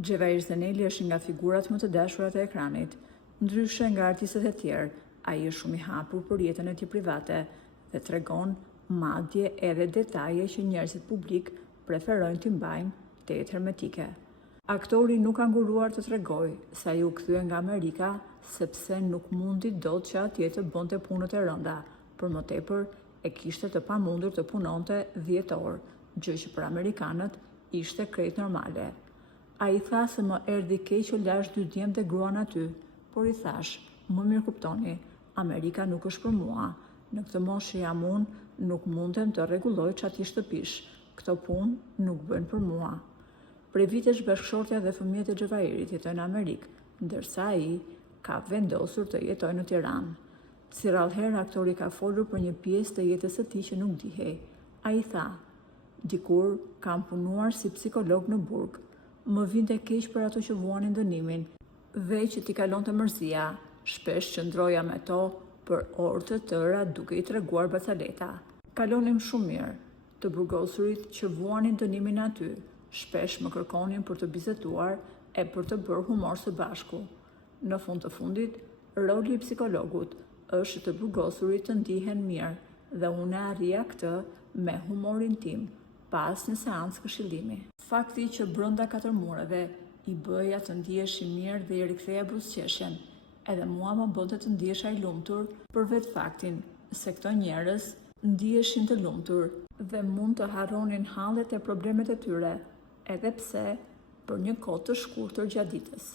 Xhevair Zeneli është nga figurat më të dashurat e ekranit. Ndryshe nga artistët e tjerë, ai është shumë i hapur për jetën e tij private dhe tregon madje edhe detaje që njerëzit publik preferojnë t'i mbajnë tetë hermetike. Aktori nuk ka nguruar të tregojë se ai u kthye nga Amerika sepse nuk mundi dot që atje të bënte punët e rënda, për më tepër e kishte të pamundur të punonte 10 orë, gjë që për amerikanët ishte krejt normale. Ai tha se më erdhi keq që lash 2 djemt dhe gruan aty, por i thash, më mirë kuptoni, Amerika nuk është për mua. Në këtë moshë jam unë, nuk mundem të rregulloj çati shtëpish. Këto punë nuk bëjnë për mua. Prej vitesh bashkëshortja dhe fëmijët e Xhevairit jetojnë në Amerikë, ndërsa ai ka vendosur të jetojë në Tiranë. Si rrallëherë aktori ka folur për një pjesë të jetës së tij që nuk dihej. Ai tha: "Dikur kam punuar si psikolog në burg. Më vinte keq për ato që vuanin dënimin, veç që t'i kalonte mërzia. Shpesh qëndroja me to për orë të tëra duke i treguar bacaleta. Kalonim shumë mirë. Të burgosurit që vuanin dënimin aty, shpesh më kërkonin për të biseduar e për të bërë humor së bashku. Në fund të fundit, roli i psikologut është të burgosurit të ndihen mirë dhe unë arrija këtë me humorin tim pas një seancë këshillimi. Fakti që brenda 4 mureve i bëja të ndiheshin mirë dhe i riktheja buzëqeshjen, edhe mua më bënte të ndihesha i lumtur për vetë faktin se këto njerëz ndiheshin të lumtur dhe mund të harronin hallet e problemet e tyre, edhe pse për një kohë të shkurtër gjatë ditës."